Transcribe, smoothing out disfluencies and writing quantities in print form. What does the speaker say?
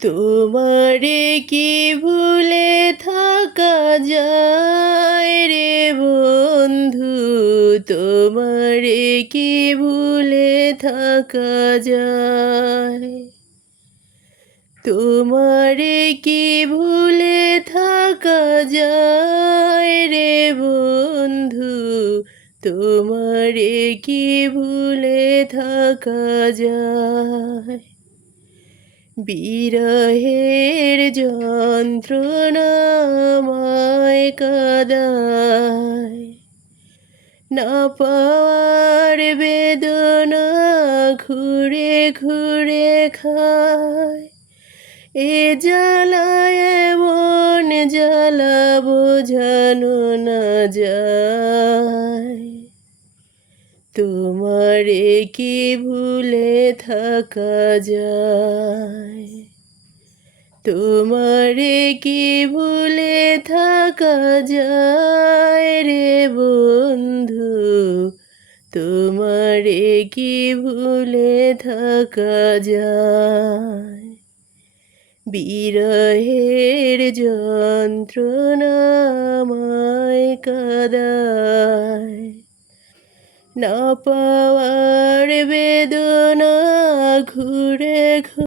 তোমারে কি ভুলে থাকা যায় রে বন্ধু, তোমারে কি ভুলে থাকা যায়, তোমারে কি ভুলে থাকা যায় রে বন্ধু, তোমারে কি ভুলে থাকা যায়। বিরহের যন্ত্রণাময় কাদায়, না পাওয়ার বেদনা ঘুরে ঘুরে খায়। এ জ্বালায় এমন জ্বালা বোঝানো না যায়, তোমারে কি ভুলে থাকা যায়, তোমারে কি ভুলে থাকা যায় রে বন্ধু, তোমারে কি ভুলে থাকা যায়। বিরহের যন্ত্রণাময় কাদায়, না পাওয়ার বেদনা ঘুরে ঘুরে